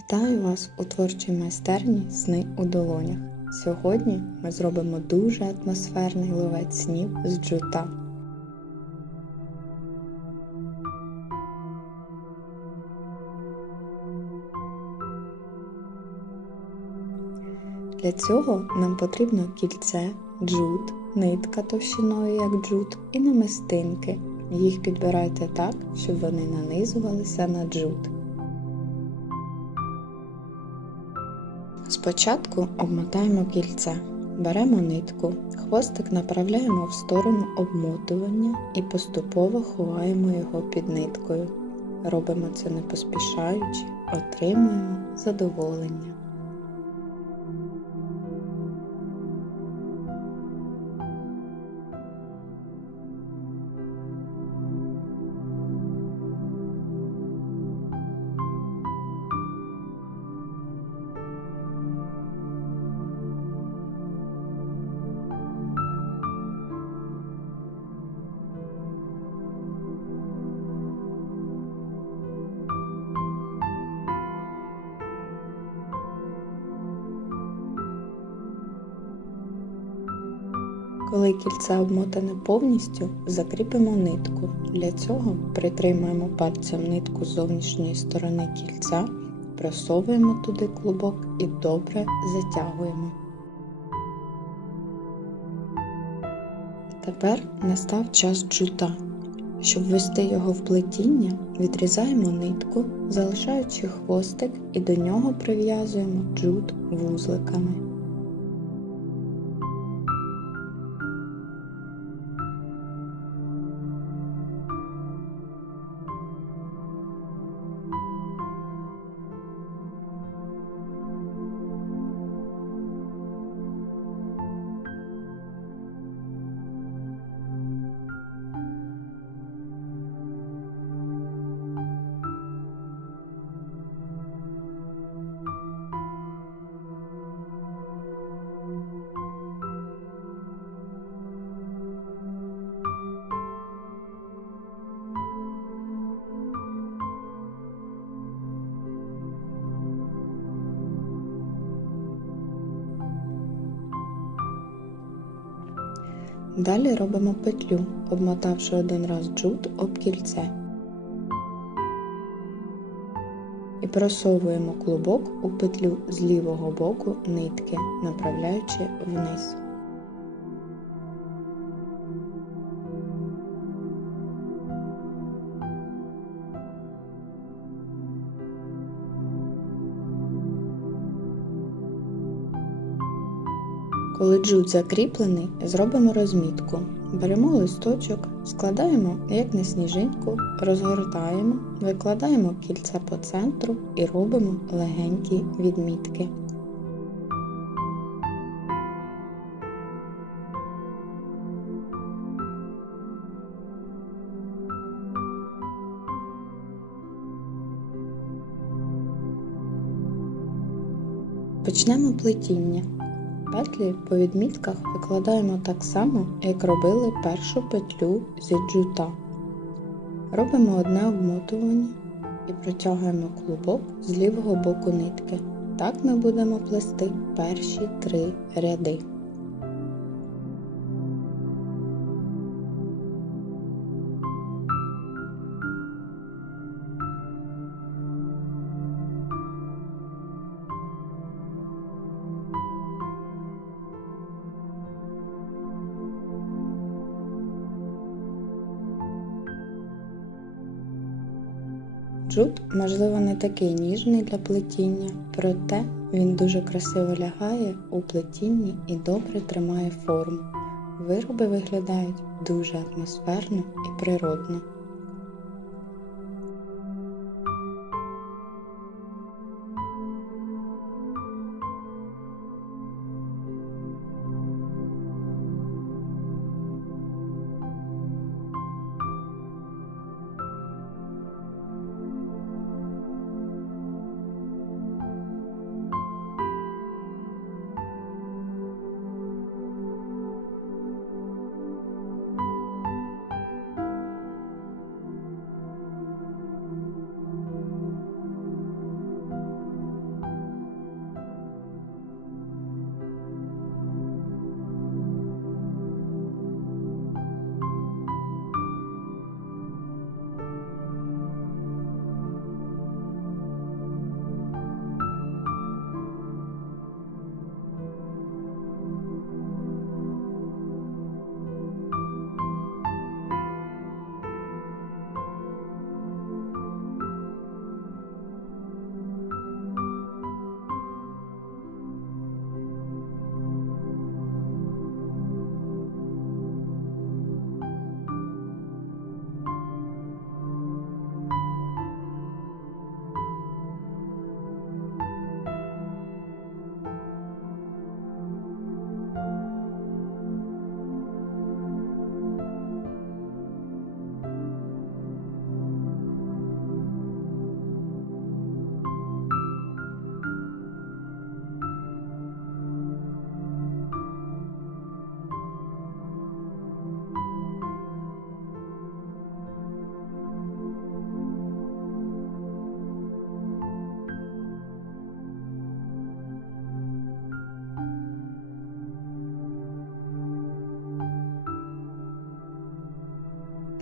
Вітаю вас у творчій майстерні Сни у долонях. Сьогодні ми зробимо дуже атмосферний ловець снів з джута. Для цього нам потрібно кільце, джут, нитка товщиною як джут і намистинки. Їх підбирайте так, щоб вони нанизувалися на джут. Спочатку обмотаємо кільце, беремо нитку, хвостик направляємо в сторону обмотування і поступово ховаємо його під ниткою. Робимо це не поспішаючи, отримуємо задоволення. Коли кільце обмотане повністю, закріпимо нитку. Для цього притримуємо пальцем нитку з зовнішньої сторони кільця, просовуємо туди клубок і добре затягуємо. Тепер настав час джута. Щоб ввести його в плетіння, відрізаємо нитку, залишаючи хвостик і до нього прив'язуємо джут вузликами. Далі робимо петлю, обмотавши один раз джут об кільце. І просовуємо клубок у петлю з лівого боку нитки, направляючи вниз. Коли джут закріплений, зробимо розмітку. Беремо листочок, складаємо як на сніжинку, розгортаємо, викладаємо кільце по центру і робимо легенькі відмітки. Почнемо плетіння. Петлі по відмітках викладаємо так само, як робили першу петлю зі джута. Робимо одне обмотування і протягуємо клубок з лівого боку нитки. Так ми будемо плести перші три ряди. Джут, можливо, не такий ніжний для плетіння, проте він дуже красиво лягає у плетінні і добре тримає форму. Вироби виглядають дуже атмосферно і природно.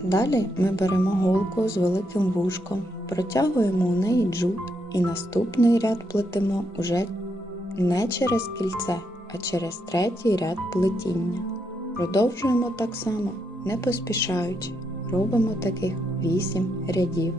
Далі ми беремо голку з великим вушком, протягуємо у неї джут і наступний ряд плетемо уже не через кільце, а через третій ряд плетіння. Продовжуємо так само, не поспішаючи, робимо таких 8 рядів.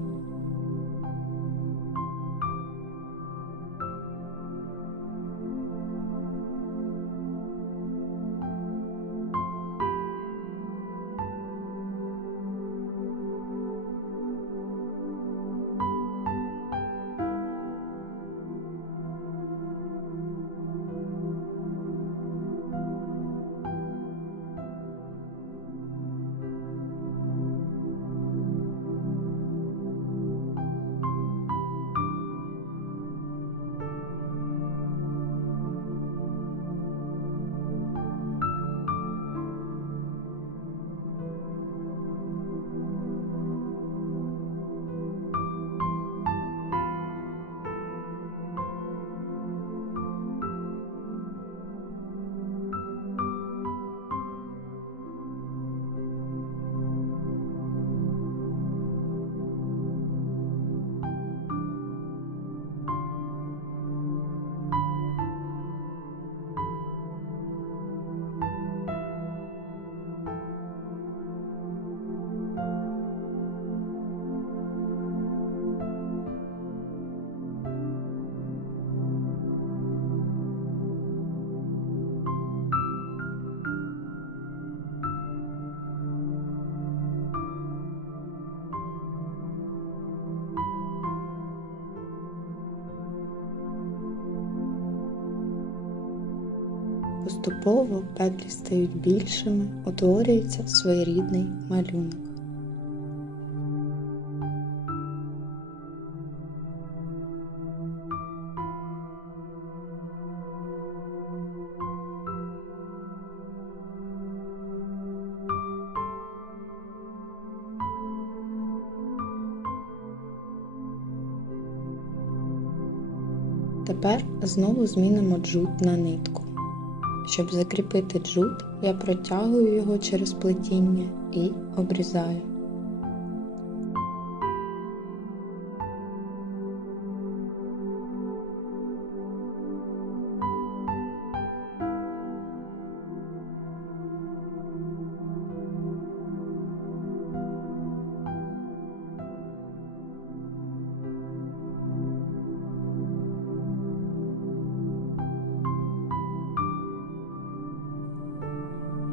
Поступово петлі стають більшими, утворюється своєрідний малюнок. Тепер знову змінимо джут на нитку. Щоб закріпити джут, я протягую його через плетіння і обрізаю.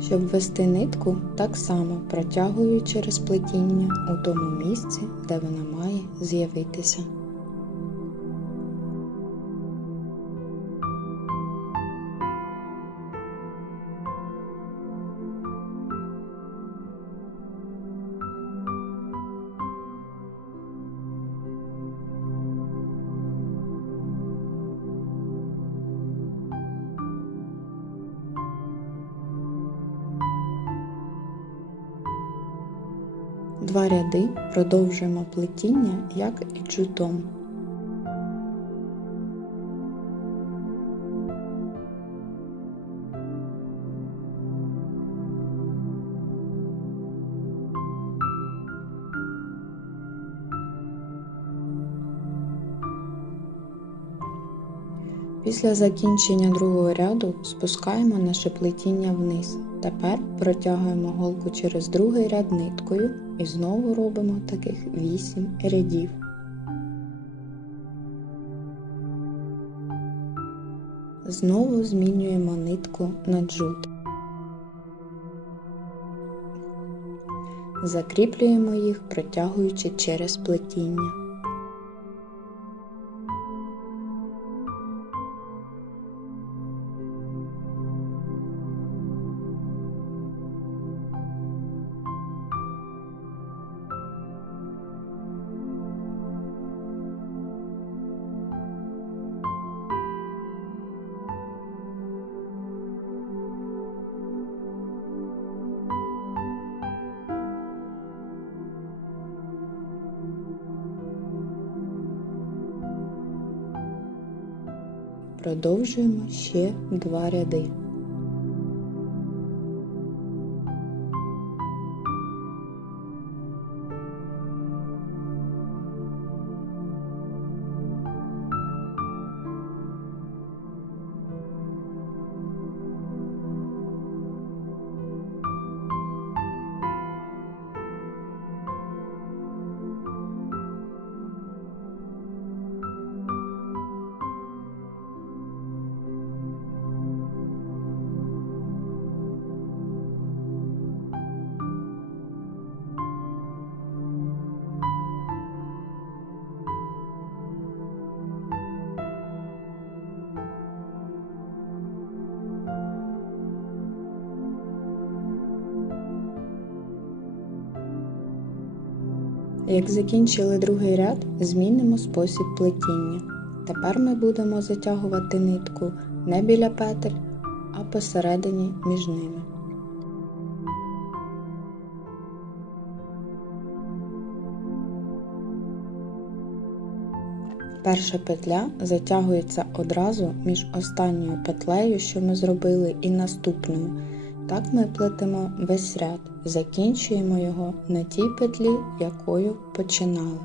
Щоб ввести нитку, так само протягую через плетіння у тому місці, де вона має з'явитися. Два ряди продовжуємо плетіння, як і джутом. Після закінчення другого ряду спускаємо наше плетіння вниз. Тепер протягуємо голку через другий ряд ниткою і знову робимо таких 8 рядів. Знову змінюємо нитку на джут. Закріплюємо їх, протягуючи через плетіння. Продовжуємо ще два ряди. Як закінчили другий ряд, змінимо спосіб плетіння. Тепер ми будемо затягувати нитку не біля петель, а посередині між ними. Перша петля затягується одразу між останньою петлею, що ми зробили, і наступною. Так ми плетемо весь ряд, закінчуємо його на тій петлі, якою починали.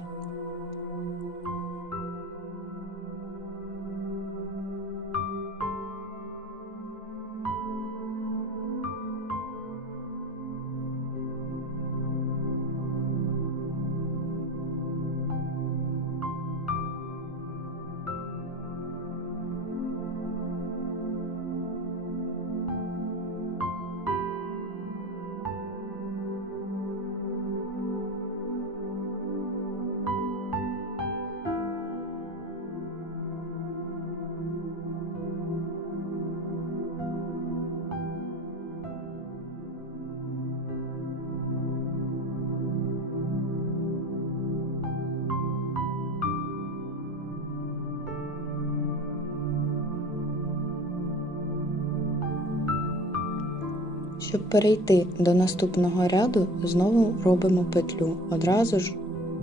Щоб перейти до наступного ряду, знову робимо петлю одразу ж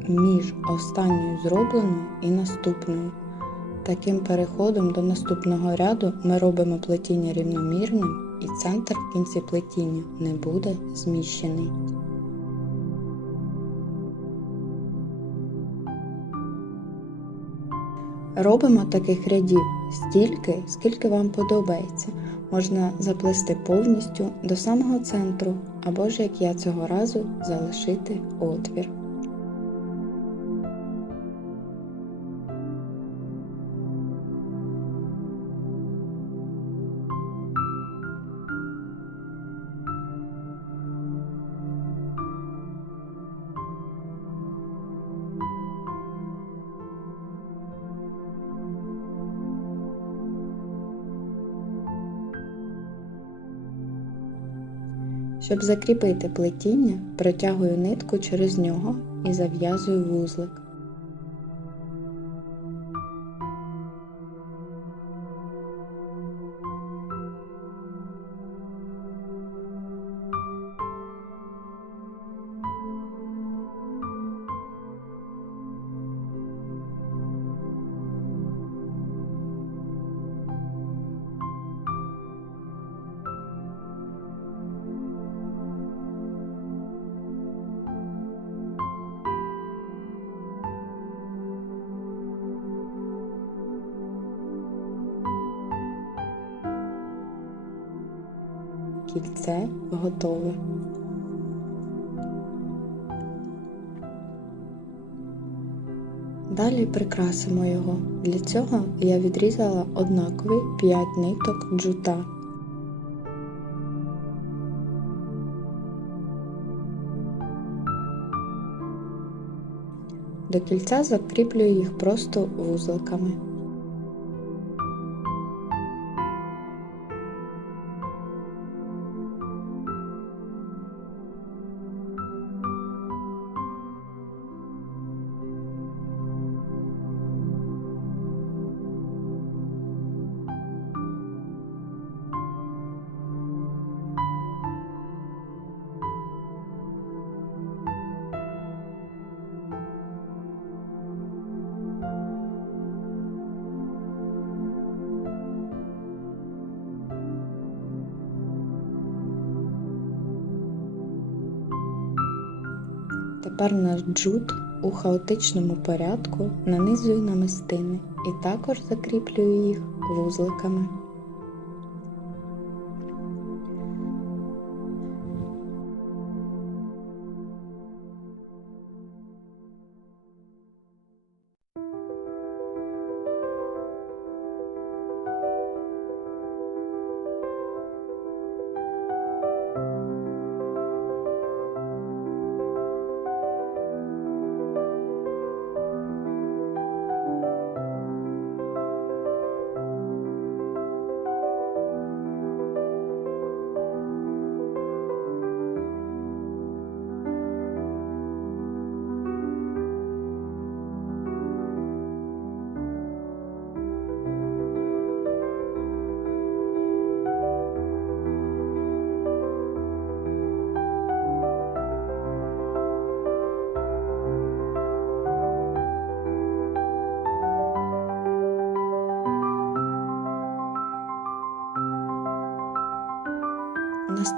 між останньою зробленою і наступною. Таким переходом до наступного ряду ми робимо плетіння рівномірним і центр в кінці плетіння не буде зміщений. Робимо таких рядів стільки, скільки вам подобається. Можна заплести повністю до самого центру, або ж, як я цього разу, залишити отвір. Щоб закріпити плетіння, протягую нитку через нього і зав'язую вузлик. Кільце готове. Далі прикрасимо його. Для цього я відрізала однакові 5 ниток джута. До кільця закріплюю їх просто вузликами. Тепер наш джут у хаотичному порядку нанизую намистини і також закріплюю їх вузликами.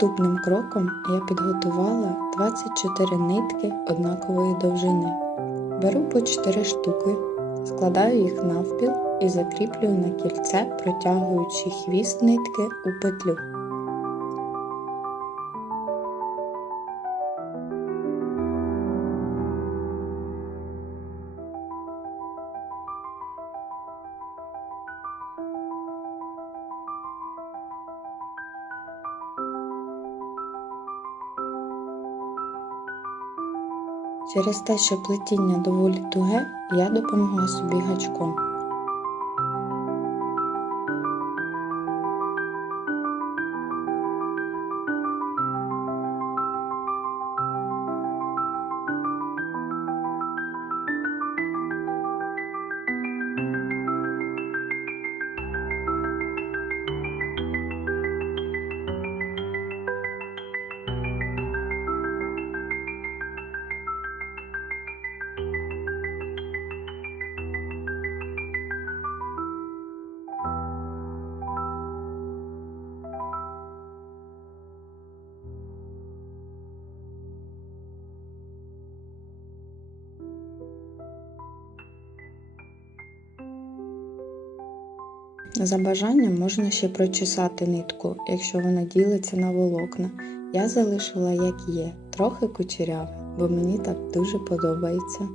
Наступним кроком я підготувала 24 нитки однакової довжини. Беру по 4 штуки, складаю їх навпіл і закріплюю на кільце, протягуючи хвіст нитки у петлю. Через те, що плетіння доволі туге, я допомогла собі гачком. За бажанням можна ще прочесати нитку, якщо вона ділиться на волокна. Я залишила як є, трохи кучеряве, бо мені так дуже подобається.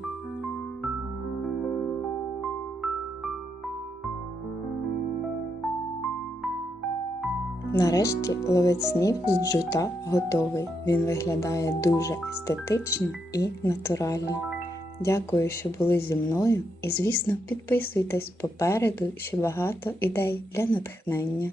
Нарешті ловець снів з джута готовий. Він виглядає дуже естетично і натурально. Дякую, що були зі мною, і, звісно, підписуйтесь попереду ще багато ідей для натхнення.